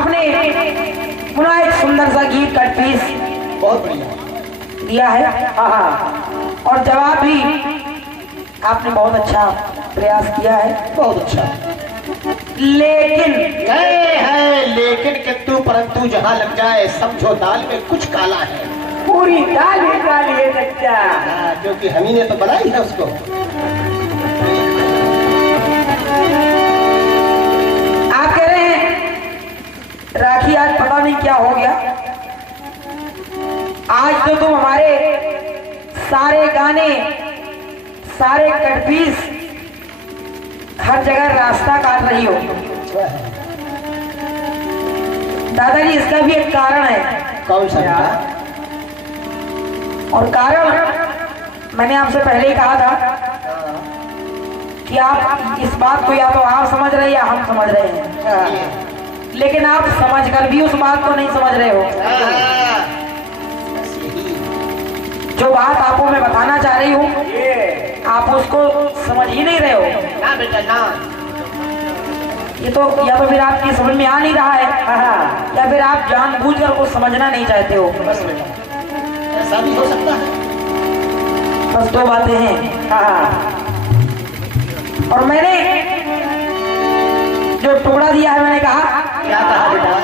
आपने पुनः एक सुंदर सा गीत कट पीस बहुत बढ़िया दिया है। और जवाब भी आपने बहुत अच्छा प्रयास किया है, बहुत अच्छा। लेकिन है लेकिन किंतु परंतु जहाँ लग जाए समझो दाल में कुछ काला है। पूरी दाल ही काली है बच्चा। क्योंकि हमी ने तो बनाई है उसको। आप कह रहे हैं राखी आज पता नहीं क्या हो गया, आज तो तुम हमारे सारे गाने सारे कटपीस हर जगह रास्ता काट रही हो। दादाजी इसका भी एक कारण है। कौन सा? और कारण मैंने आपसे पहले ही कहा था कि आप इस बात को या तो आप समझ रहे हैं या हम समझ रहे हैं, लेकिन आप समझकर भी उस बात को नहीं समझ रहे हो। जो बात आपको मैं बताना चाह रही हूँ आप उसको समझ ही नहीं रहे हो। ना बेटा ना। ये तो या तो फिर आपकी समझ में आ नहीं रहा है या फिर आप जानबूझकर उसको समझना नहीं चाहते हो। बस बेटा ऐसा भी हो सकता है। बस दो बातें हैं। और मैंने जो टुकड़ा दिया है मैंने कहा क्या कहा बेटा?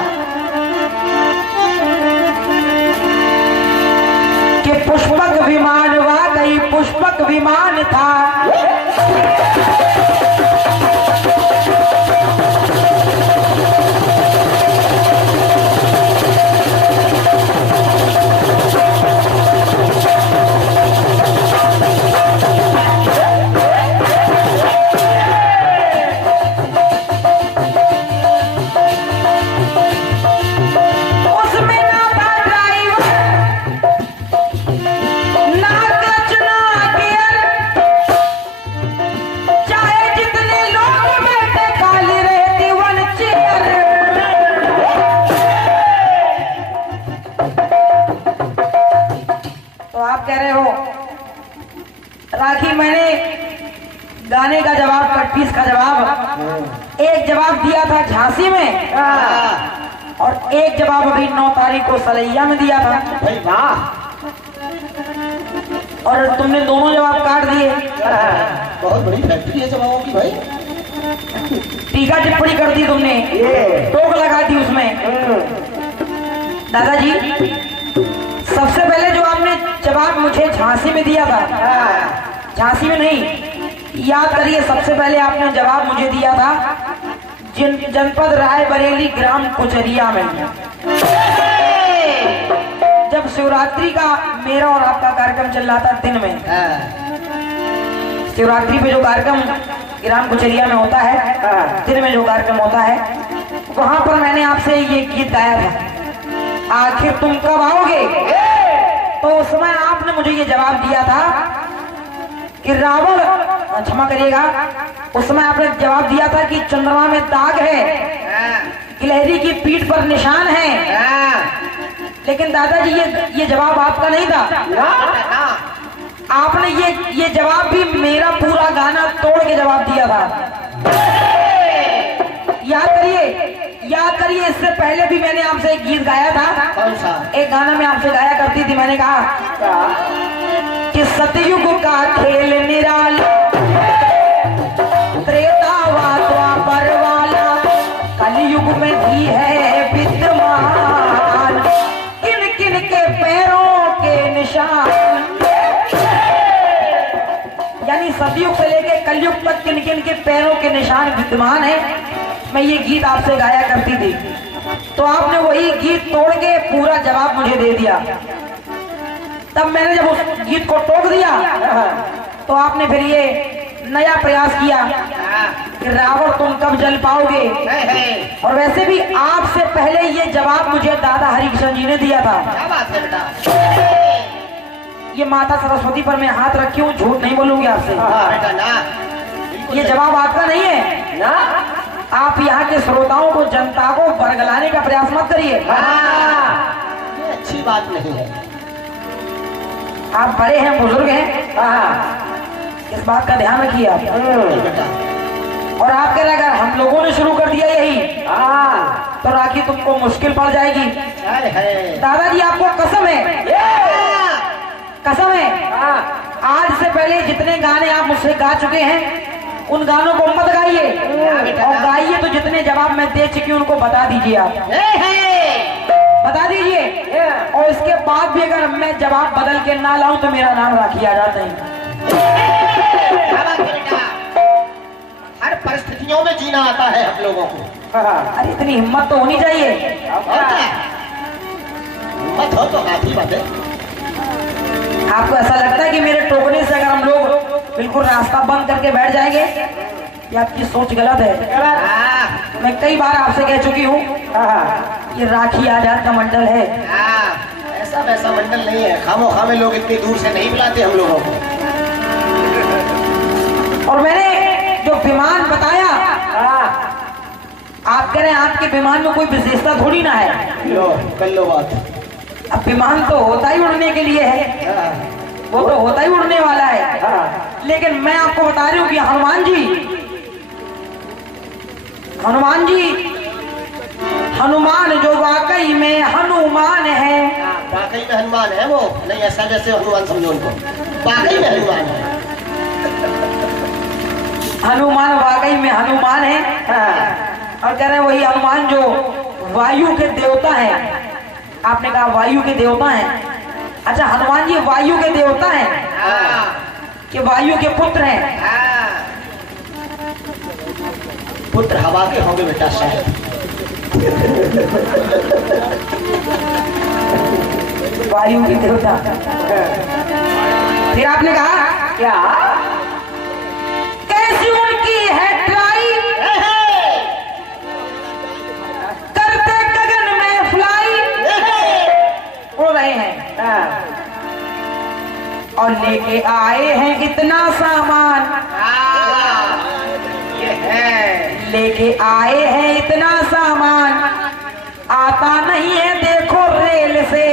कि पुष्पक विमान वाकई पुष्पक विमान था। कह रहे हो राखी मैंने गाने का जवाब कटपीस का जवाब एक जवाब दिया था झांसी में और एक जवाब अभी 9 तारीख को सलैया में दिया था। भाई वाह। और तुमने दोनों जवाब काट दिए। बहुत बड़ी फैक्ट्री है जवाबों की भाई। टीका टिप्पणी कर दी तुमने, टोक लगा दी उसमें। दादाजी सबसे पहले जो आपने जवाब मुझे झांसी में दिया था, झांसी में नहीं, याद करिए सबसे पहले आपने जवाब मुझे दिया था जनपद रायबरेली ग्राम कुचरिया में, जब शिवरात्रि का मेरा और आपका कार्यक्रम चल रहा था दिन में। शिवरात्रि पे जो कार्यक्रम ग्राम कुचरिया में होता है, दिन में जो कार्यक्रम होता है, वहां पर मैंने आपसे ये गीत गाया था, आखिर तुम कब आओगे। तो उस समय आपने मुझे ये जवाब दिया था कि रावण, क्षमा करिएगा, उस समय आपने जवाब दिया था कि चंद्रमा में दाग है, गिलहरी की पीठ पर निशान है। लेकिन दादाजी ये जवाब आपका नहीं था। आपने ये जवाब भी मेरा पूरा गाना तोड़ के जवाब दिया था। याद करिए इससे पहले भी मैंने आपसे एक गीत गाया था। कौन सा? एक गाना में आपसे गाया करती थी, मैंने कहा कि सतयुग का खेल निराला, त्रेता व द्वापर वाला, कलयुग में भी है विद्यमान, किन किन के पैरों के निशान। यानी सतयुग से लेके कलयुग तक किन किन के पैरों के निशान विद्यमान है। मैं ये गीत आपसे गाया करती थी, तो आपने वही गीत तोड़ के पूरा जवाब मुझे दे दिया। तब मैंने जब उस गीत को टोक दिया तो आपने फिर ये नया प्रयास किया कि रावण तुम कब जल पाओगे। और वैसे भी आपसे पहले ये जवाब मुझे दादा हरिकिशन जी ने दिया था। क्या बात है बेटा? ये माता सरस्वती पर मैं हाथ रखी हूँ, झूठ नहीं बोलूंगी आपसे। बेटा ना, ये जवाब आपका नहीं है ना। आप यहाँ के श्रोताओं को, जनता को बरगलाने का प्रयास मत करिए। ये अच्छी बात नहीं है। आप बड़े हैं, बुजुर्ग हैं, इस बात का ध्यान रखिए आप। और आप कह रहे अगर हम लोगों ने शुरू कर दिया यही तो राखी तुमको मुश्किल पड़ जाएगी। दादाजी आपको कसम है, कसम है, आज से पहले जितने गाने आप मुझसे गा चुके हैं उन गानों को मत गाइए, और गाइए तो जितने जवाब मैं दे चुकी हूं उनको बता दीजिए, आप बता दीजिए। और इसके बाद भी अगर मैं जवाब बदल के ना लाऊं तो मेरा नाम राखी आजाद नहीं। हर परिस्थितियों में जीना आता है हम लोगों को। अरे इतनी हिम्मत तो होनी चाहिए। हिम्मत हो तो हाथी बने। आपको ऐसा लगता है कि मेरे टोकने से अगर हम लोग बिल्कुल रास्ता बंद करके बैठ जाएंगे, ये आपकी सोच गलत है। मैं कई बार आपसे कह चुकी हूँ ये राखी आजाद का मंडल है। ऐसा वैसा मंडल नहीं है, खामो खामे लोग इतनी दूर से नहीं बुलाते हम लोगों को। और मैंने जो विमान बताया, आप कह रहे हैं आपके विमान में कोई विशेषता थोड़ी ना है। लो कर लो बात। अब विमान तो होता ही उड़ने के लिए है, वो तो होता ही उड़ने वाला है। लेकिन मैं आपको बता रही हूँ कि हनुमान जी, हनुमान जो वाकई में हनुमान है। वाकई में हनुमान है वो, नहीं ऐसा जैसे हनुमान समझो उनको, वाकई में हनुमान है। हनुमान वाकई में हनुमान है। और कह रहे हैं वही हनुमान जो वायु के देवता हैं। आपने कहा वायु के देवता हैं। अच्छा, हनुमान जी वायु के देवता हैं कि वायु के पुत्र हैं? पुत्र हवा के होंगे बेटा शायद। वायु के देवता। फिर आपने कहा क्या कैसी उनकी है ट्राई, करते गगन में फ्लाई, उड़ रहे हैं और लेके आए हैं इतना सामान। ये है, लेके आए हैं इतना सामान, आता नहीं है देखो रेल से।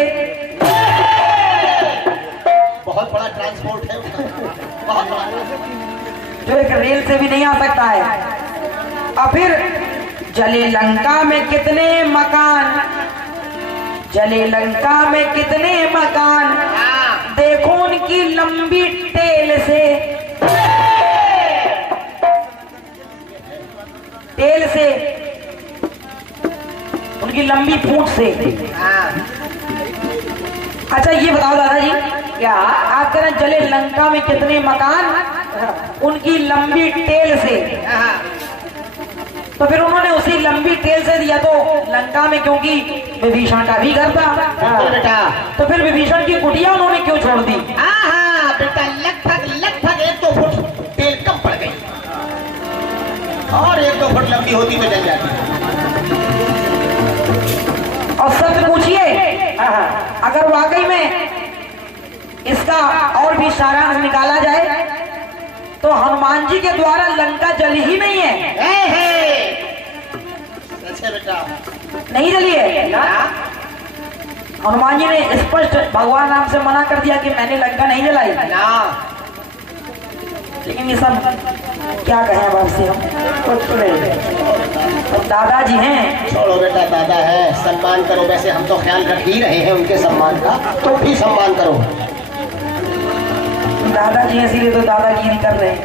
बहुत बड़ा ट्रांसपोर्ट है उसका, बहुत बड़ा, जो एक रेल से भी नहीं आ सकता है। और फिर जले लंका में कितने मकान, जले लंका में कितने मकान, देखो उनकी लंबी टेल से, टेल से, उनकी लंबी पूंछ से। अच्छा ये बताओ दादाजी, क्या आप कह रहे हैं जले लंका में कितने मकान, उनकी लंबी टेल से, तो फिर उन्होंने उसी लंबी टेल से दिया तो लंका में, क्योंकि विभीषण का भी घर था बेटा, तो फिर विभीषण की कुटिया उन्होंने क्यों छोड़ दी? बेटा लगभग 1-2 फुट टेल कम पड़ गई, और 1-2 फुट लंबी होती तो जल जाती। और सत्य पूछिए, अगर वाकई में इसका और भी सारांश निकाला जाए तो हनुमान जी के द्वारा लंका जली ही नहीं है। बेटा नहीं जली है। हनुमान जी ने स्पष्ट भगवान राम से मना कर दिया कि मैंने लंका नहीं जलाई। लेकिन ये सब क्या कहें अब आपसे, हम कुछ नहीं। तो दादाजी हैं। छोड़ो बेटा, दादा है, सम्मान करो। वैसे हम तो ख्याल रख ही रहे हैं उनके सम्मान का, तुम भी सम्मान करो। दादाजी इसीलिए तो दादागिरी कर रहे हैं।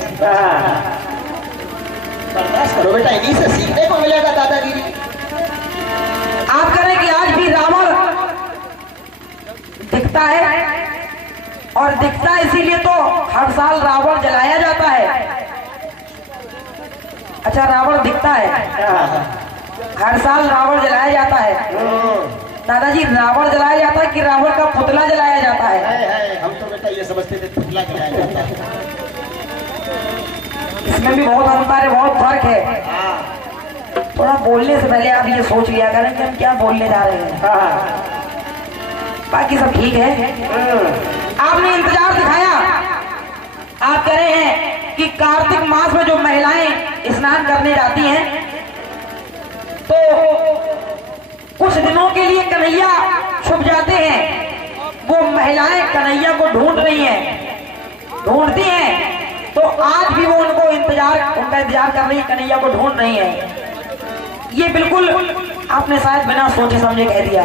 बर्दाश्त करो बेटा, इन्हीं से सीखने को मिलेगा दादागिरी। आप कह रहे हैं कि आज भी रावण दिखता है, और दिखता है इसीलिए तो हर साल रावण जलाया जाता है। अच्छा, रावण दिखता है, हर साल रावण जलाया जाता है। दादाजी रावण जलाया जाता है कि रावण का पुतला जलाया जाता है? हम तो बेटा ये समझते थे पुतला जलाया जाता है। इसमें भी बहुत अंतर है, बहुत फर्क है। थोड़ा बोलने से पहले आप ये सोच लिया करें कि हम क्या बोलने जा रहे हैं। बाकी सब ठीक है। आपने इंतजार दिखाया। आप कह रहे हैं कि कार्तिक मास में जो महिलाएं स्नान करने जाती हैं तो कुछ दिनों के लिए कन्हैया छुप जाते हैं। वो महिलाएं कन्हैया को ढूंढ रही हैं, ढूंढती हैं तो आज भी वो उनका इंतजार कर रही, कन्हैया को ढूंढ रही है। ये बिल्कुल आपने शायद बिना सोचे समझे कह दिया।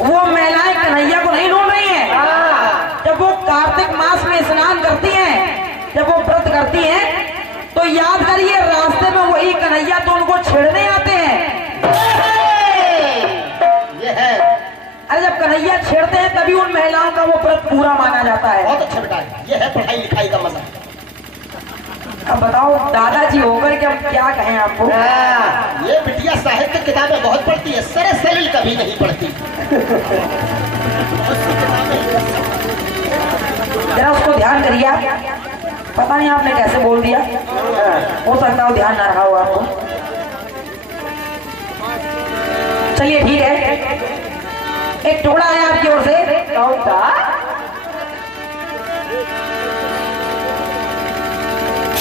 वो महिलाएं कन्हैया को नहीं ढूंढ रही हैं। जब वो कार्तिक मास में स्नान करती हैं, जब वो व्रत करती हैं, तो याद करिए रास्ते में वही कन्हैया तो उनको छेड़ने आते हैं। ये है, अरे जब कन्हैया छेड़ते हैं तभी उन महिलाओं का वो व्रत पूरा माना जाता है। बहुत अच्छा बेटा, ये है पढ़ाई लिखाई का मजा। अब बताओ दादाजी होकर के हम क्या कहें आपको। ये बिटिया साहित्य किताबें बहुत पढ़ती है, सरे सलील कभी नहीं पढ़ती। जरा उसको ध्यान करिए आप, पता नहीं आपने कैसे बोल दिया, हो सकता हो ध्यान ना रहा हो आपको। चलिए ठीक है, एक टुकड़ा है आपकी ओर से। कौन सा?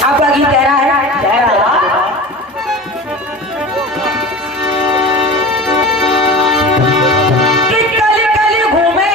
आपका गीत कह रहा है कि कली कली घूमे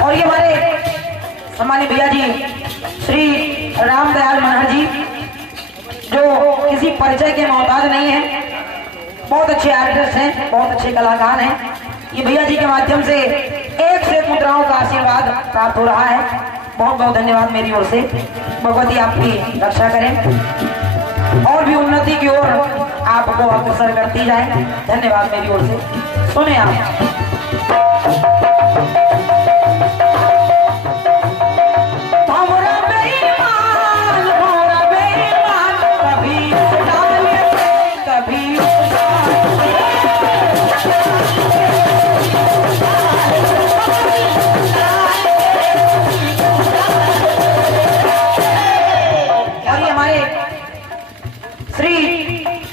और ये हमारे सम्मानित भैया जी श्री रामदयाल मनहर जी, जो किसी परिचय के मोहताज नहीं है, बहुत अच्छे आर्टिस्ट हैं, बहुत अच्छे कलाकार हैं। ये भैया जी के माध्यम से एक से एक मुद्राओं का आशीर्वाद प्राप्त हो रहा है। बहुत बहुत धन्यवाद मेरी ओर से। भगवती आपकी रक्षा करें और भी उन्नति की ओर आपको अग्रसर करती जाए। धन्यवाद मेरी ओर से। सुने आप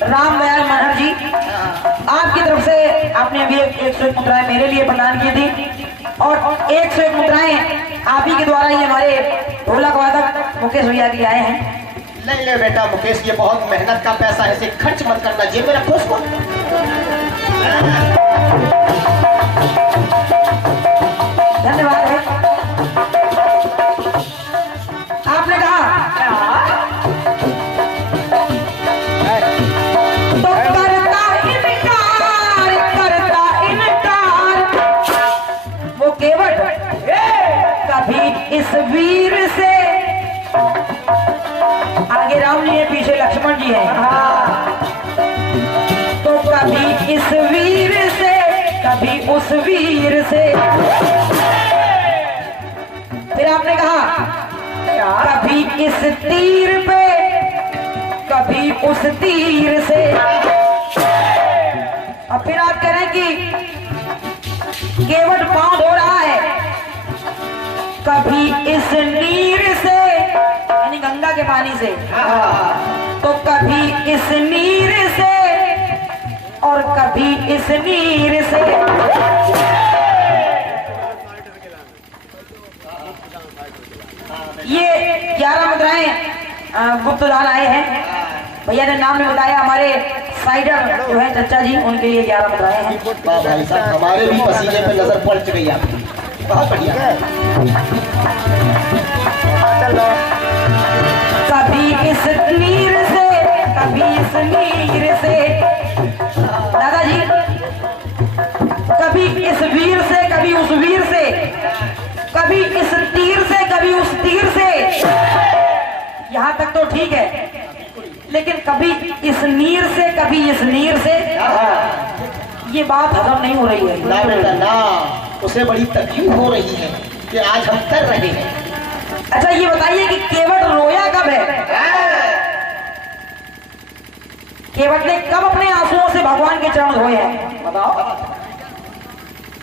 रामदयाल मनहर जी, आपकी तरफ से आपने अभी 101 मुद्राएं मेरे लिए प्रदान की थी और 101 मुद्राएं आप ही के द्वारा ही हमारे ढोलक वादक मुकेश भैया के आए हैं। ले ले बेटा मुकेश, ये बहुत मेहनत का पैसा है, इसे खर्च मत करना, जेब में रखो उसको। धन्यवाद है। आपने कहा इस वीर से, आगे राम जी है पीछे लक्ष्मण जी हैं, तो कभी इस वीर से कभी उस वीर से। फिर आपने कहा कभी इस तीर पे कभी उस तीर से। अब फिर आप कह रहे हैं कि केवट पांव धो रहा है, कभी इस नीर से यानी गंगा के पानी से, तो कभी इस नीर से और कभी इस नीर से। ये 11 मुद्राएं गुप्तदान आए हैं। भैया ने नाम नहीं बताया, हमारे साइडर जो है चचा जी, उनके लिए 11 मुद्राएं हैं। भाई साहब हमारे भी पसीने पे नजर पड़ चुकी आपकी, बहुत बढ़िया। कभी इस नीर से कभी इस नीर से। दादाजी कभी उस तीर से, यहाँ तक तो ठीक है, लेकिन कभी इस नीर से, कभी इस नीर से, ये बात हजम नहीं हो रही है। ना बेटा ना, उसे बड़ी तकलीफ हो रही है कि आज हम कर रहे हैं। अच्छा ये बताइए कि केवट रोया कब है? केवट ने कब अपने आंसुओं से भगवान के चरण धोए हैं? बताओ।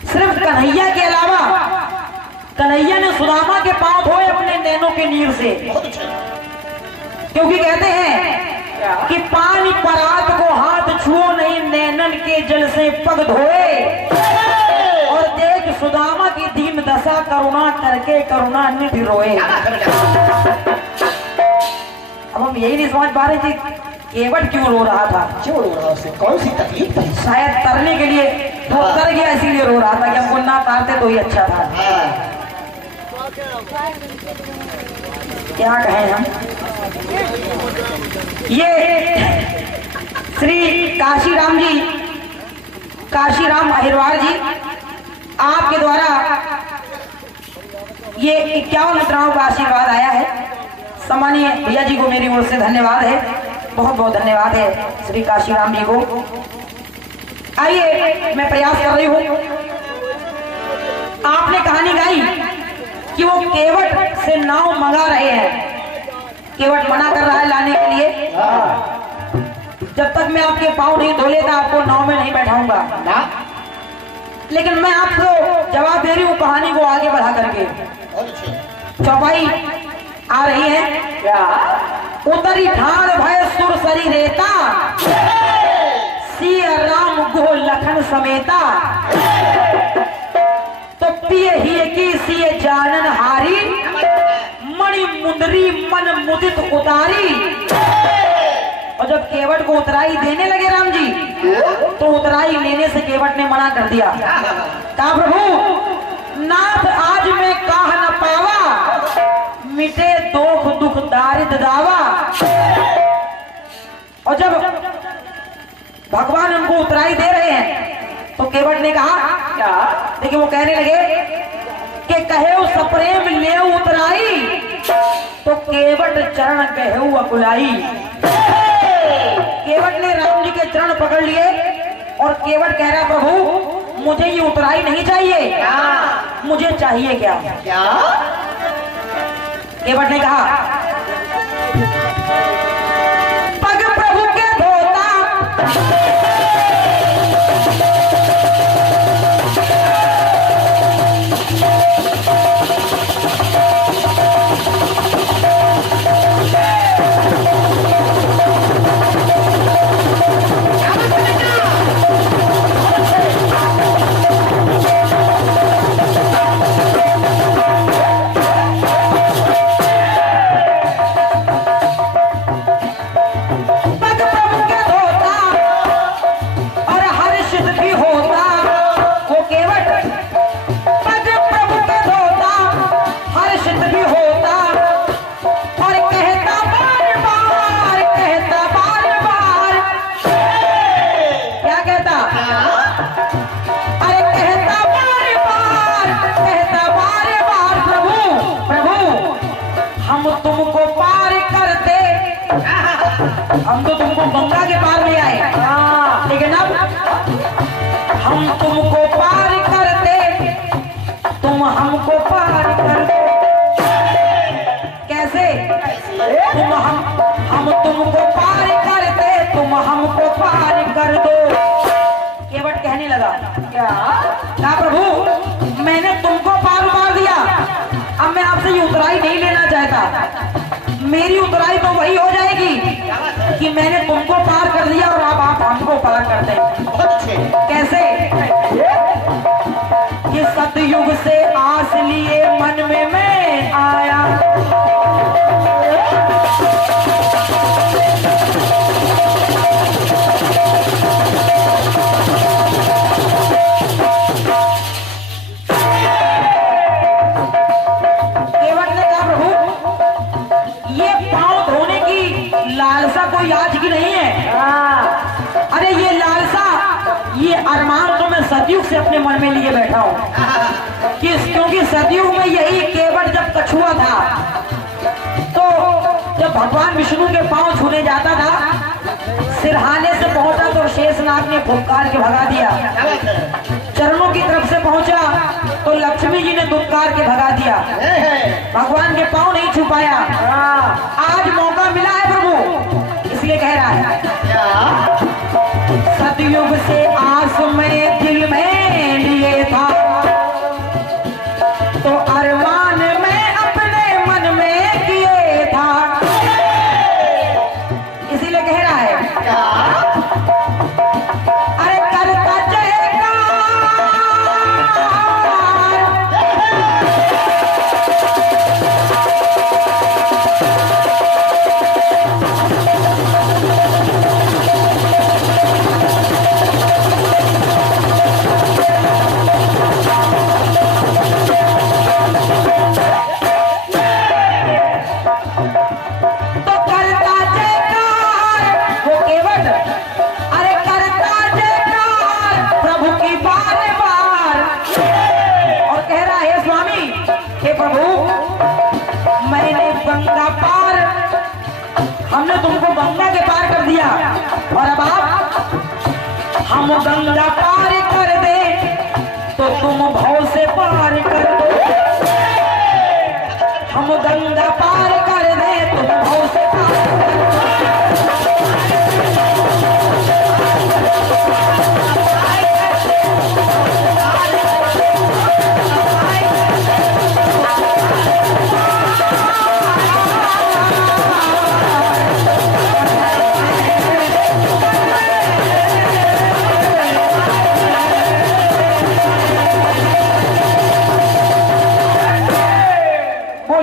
सिर्फ कन्हैया के अलावा कन्हैया ने सुदामा के पांव धोए अपने नैनों के नीर से, क्योंकि कहते हैं कि पानी परात को हाथ छुओ नहीं, नैनन के जल से पग धोए, और देख सुदामा की दीन दशा, करुणा करके करुणा निधि रोए। अब हम यही नहीं समझ पा रहे थे केवट क्यों रो रहा था, क्यों रो रहा, उसे कौन सी तकलीफ थी? शायद तरने के लिए वो तर गया इसीलिए रो रहा था कि हमको ना तारते तो ही अच्छा था। क्या कहें हम। ये श्री काशीराम जी, काशीराम अहिरवार जी, आपके द्वारा ये 51 मुद्राओं का आशीर्वाद आया है। सम्मानीय भैया जी को मेरी ओर से धन्यवाद है, बहुत बहुत धन्यवाद है श्री काशीराम जी को। आइए मैं प्रयास कर रही हूँ। आपने कहानी गाई कि वो केवट से नाव मंगा रहे हैं, केवट मना कर रहा है लाने के लिए। जब तक मैं आपके पाँव नहीं धो लेता आपको नाव में नहीं बैठाऊंगा ना। लेकिन मैं आपको जवाब दे रही हूँ कहानी को आगे बढ़ा करके। चौपाई आ रही है। उतरी ठाण भय सुर सरी रेता, सिय राम गो लखन समेता, तो पिय ही की सिय जानन हारी, मणि मुंदरी मन मुदित उतारी। और जब केवट को उतराई देने लगे राम जी, तो उतराई लेने से केवट ने मना कर दिया। कहा प्रभु नाथ आज मैं काह न पावा, मिटे दोख दुख दारिद दावा। और जब भगवान उनको उतराई दे रहे हैं तो केवट ने कहा क्या, देखिए वो कहने लगे कि कहे सप्रेम ले उतराई, तो केवट चरण कहे अकुलाई। केवट ने राम जी के चरण पकड़ लिए और केवट कह रहा प्रभु मुझे ये उतराई नहीं चाहिए, मुझे चाहिए क्या? क्या? केवट ने कहा पग प्रभु के धोता, हम तो तुमको गंगा के पार ले आए, लेकिन अब हम तुमको पार करते, तुम हमको पार कर दो। कैसे? हम तुमको पार करते, तुम हमको पार कर दो। केवट कहने लगा क्या? ना प्रभु मैंने तुमको पार मार दिया, अब मैं आपसे ये उतराई नहीं लेना चाहता। मेरी उतराई तो वही हो जाएगी कि मैंने तुमको पार कर दिया और अब आप हमको पार कर दें। कैसे? कि सतयुग से आस लिए मन में मैं आया, लालसा कोई आज की नहीं है। अरे ये लालसा, ये अरमान तो मैं सतयुग से अपने मन में लिए बैठा हूँ। क्योंकि सतयुग में यही केवट जब कछुआ था तो जब भगवान विष्णु के पांव छूने जाता था, सिरहाने से पहुंचा तो शेषनाग ने फुफकार के भगा दिया। चरणों की तरफ से पहुंचा तो लक्ष्मी जी ने दुत्कार के भगा दिया। भगवान के पांव नहीं छू पाया। आज मौका मिला है प्रभु, इसलिए कह रहा है सतयुग से आस में दिल में लिए था, तो अरमान में अपने मन में किए था। इसीलिए कह रहा है अरे करता जयकार, हमने तुमको गंगा के पार कर दिया और अब आप हम गंगा पार कर दे तो तुम भव से पार कर दो। हम गंगा पार कर दे तुम भव से पार कर दो।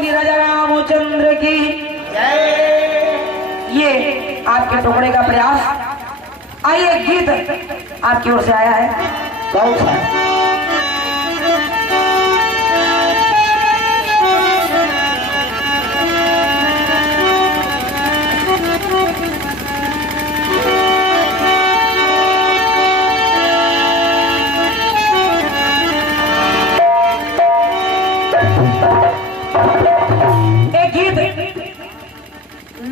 राजा रामचंद्र की ये आपके टुकड़े का प्रयास। आइए गीत आपकी ओर से आया है। कौन सा?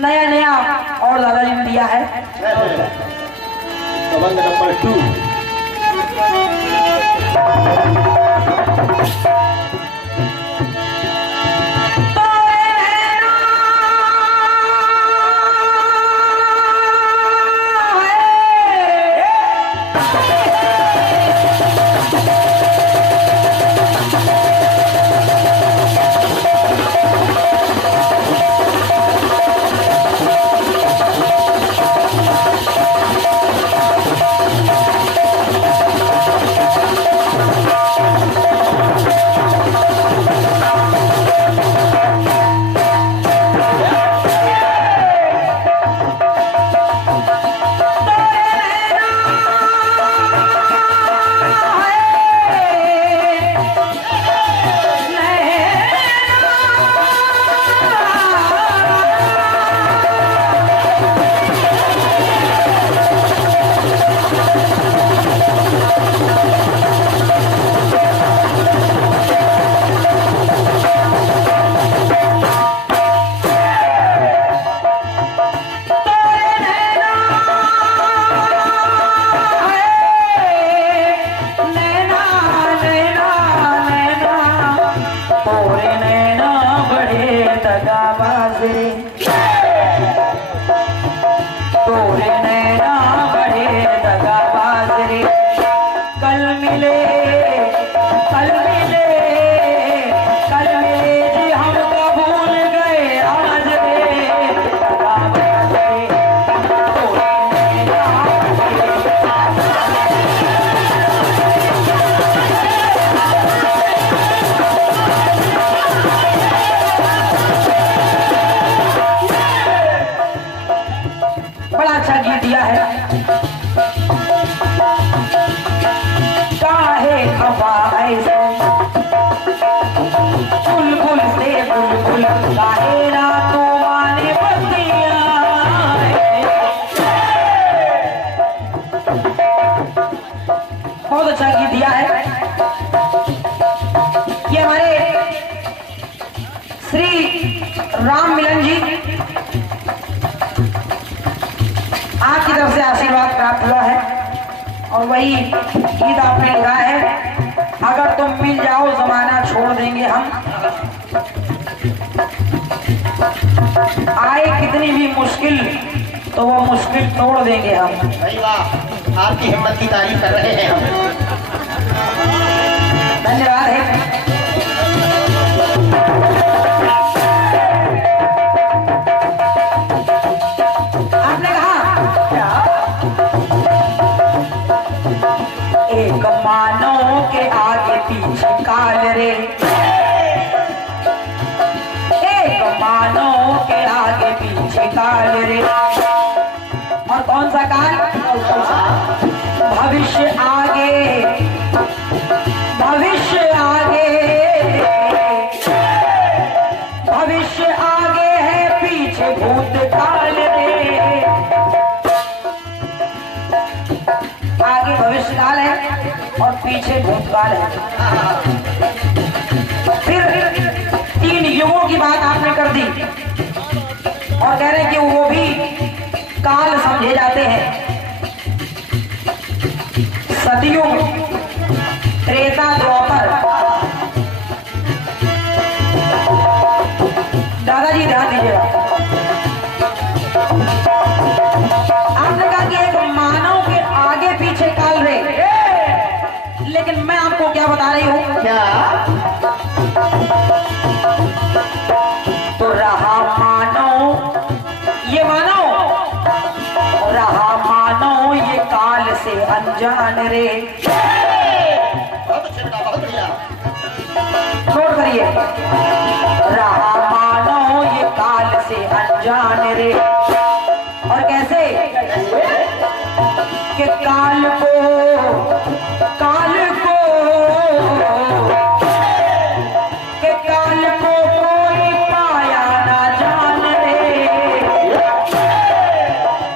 नया नया और दादाजी ने दिया है। दबंग नंबर 2। दिया है। काहे खफा ऐसे बुलबुल से बुलबुल काहे रातों वाले बतिया। बहुत अच्छा गीत दिया है। राम मिलन जी आपकी तरफ से आशीर्वाद प्राप्त हुआ है और वही गीत आपने लिखा है, अगर तुम मिल जाओ जमाना छोड़ देंगे हम, आए कितनी भी मुश्किल तो वो मुश्किल तोड़ देंगे हम। भाई वाह, आपकी हिम्मत की तारीफ कर रहे हैं हम। धन्यवाद है। आपने कहा एक मानो के आगे पीछे काल रे, एक मानो के आगे पीछे काल रे, और कौन सा काल? भविष्य आगे, भविष्य आगे, भविष्य आगे है पीछे भूतकाल रे। आगे भविष्य काल है और पीछे भूतकाल है। फिर 3 युगों की बात आपने कर दी और कह रहे हैं कि वो भी काल समझे जाते हैं। सतयुग, त्रेता, द्वापर। दादाजी ध्यान दीजिएगा, आपने कहा कि एक मानव के आगे पीछे काल रे, लेकिन मैं आपको क्या बता रही हूं, क्या? तो रहा मानव, ये मानव रहा मानव ये काल से अनजान रे। बहुत अच्छे बेटा, बहुत बढ़िया। नोट करिए, रहा मानव ये काल से अनजान रे। और कैसे? कि काल को कि काल को कोई पाया ना जान रे।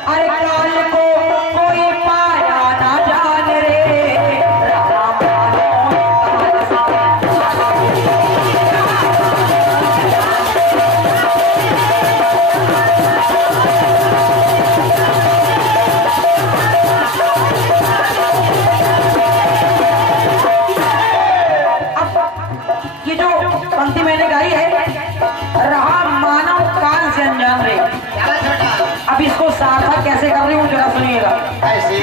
अरे काल को कोई पाया ना जान रे। रहा मानव काल से ये जो पंक्ति मैंने गाई है, रहा मानव काल से अनजान रे, क्या बात है बेटा? अब इसको सार्थक कैसे कर रही हूँ जरा सुनिएगा। ऐसे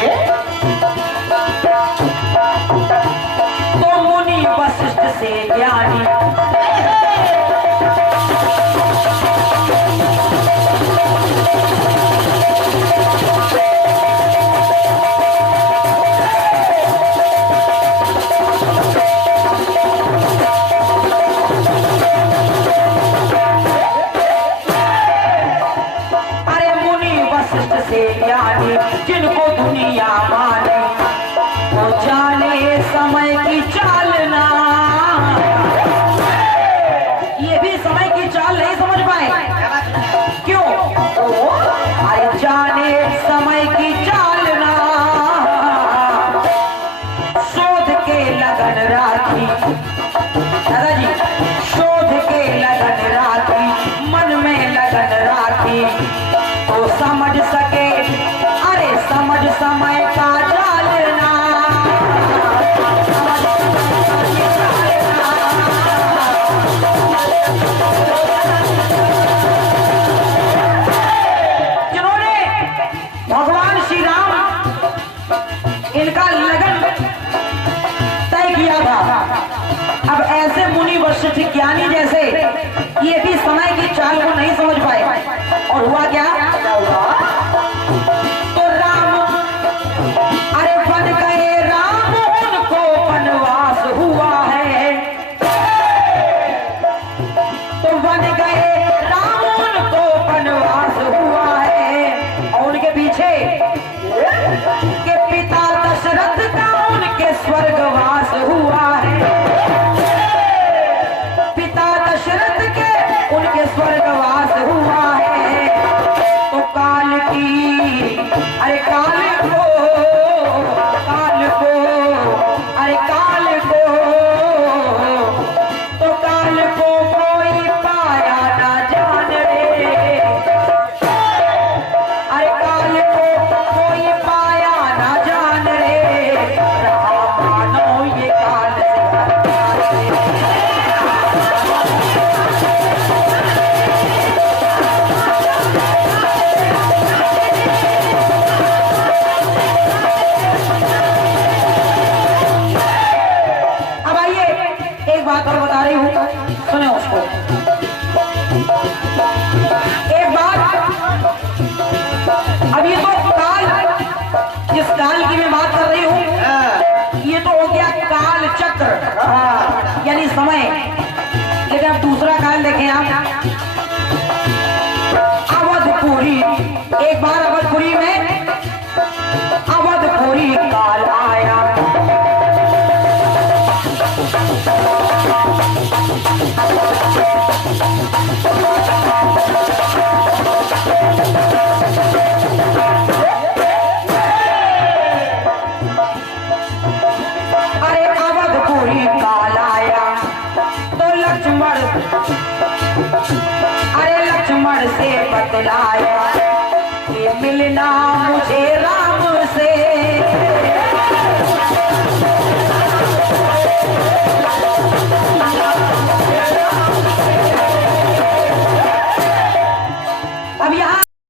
तो मुनि वशिष्ठ से ज्ञानी, अरे मुनि वशिष्ठ से ज्ञानी, जिनको दुनिया माने वो जाने समय की चालना। ये भी समय की चाल नहीं समझ पाए, क्यों? अरे जाने समय की चालना, शोध के लगन राखी, दादाजी शोध के लगन राखी, मन में लगन राखी, तो समझ सके, अरे समझ समय का चालना। जिन्होंने भगवान श्री राम इनका लगन तय किया था, अब ऐसे मुनि वशिष्ठ ज्ञानी जैसे ये भी समय की चाल को नहीं समझ पाए, और हुआ क्या? तो राम कोई काल आया तो लक्ष्मण, अरे लक्ष्मण से बतलाया कि मिलना मुझे राम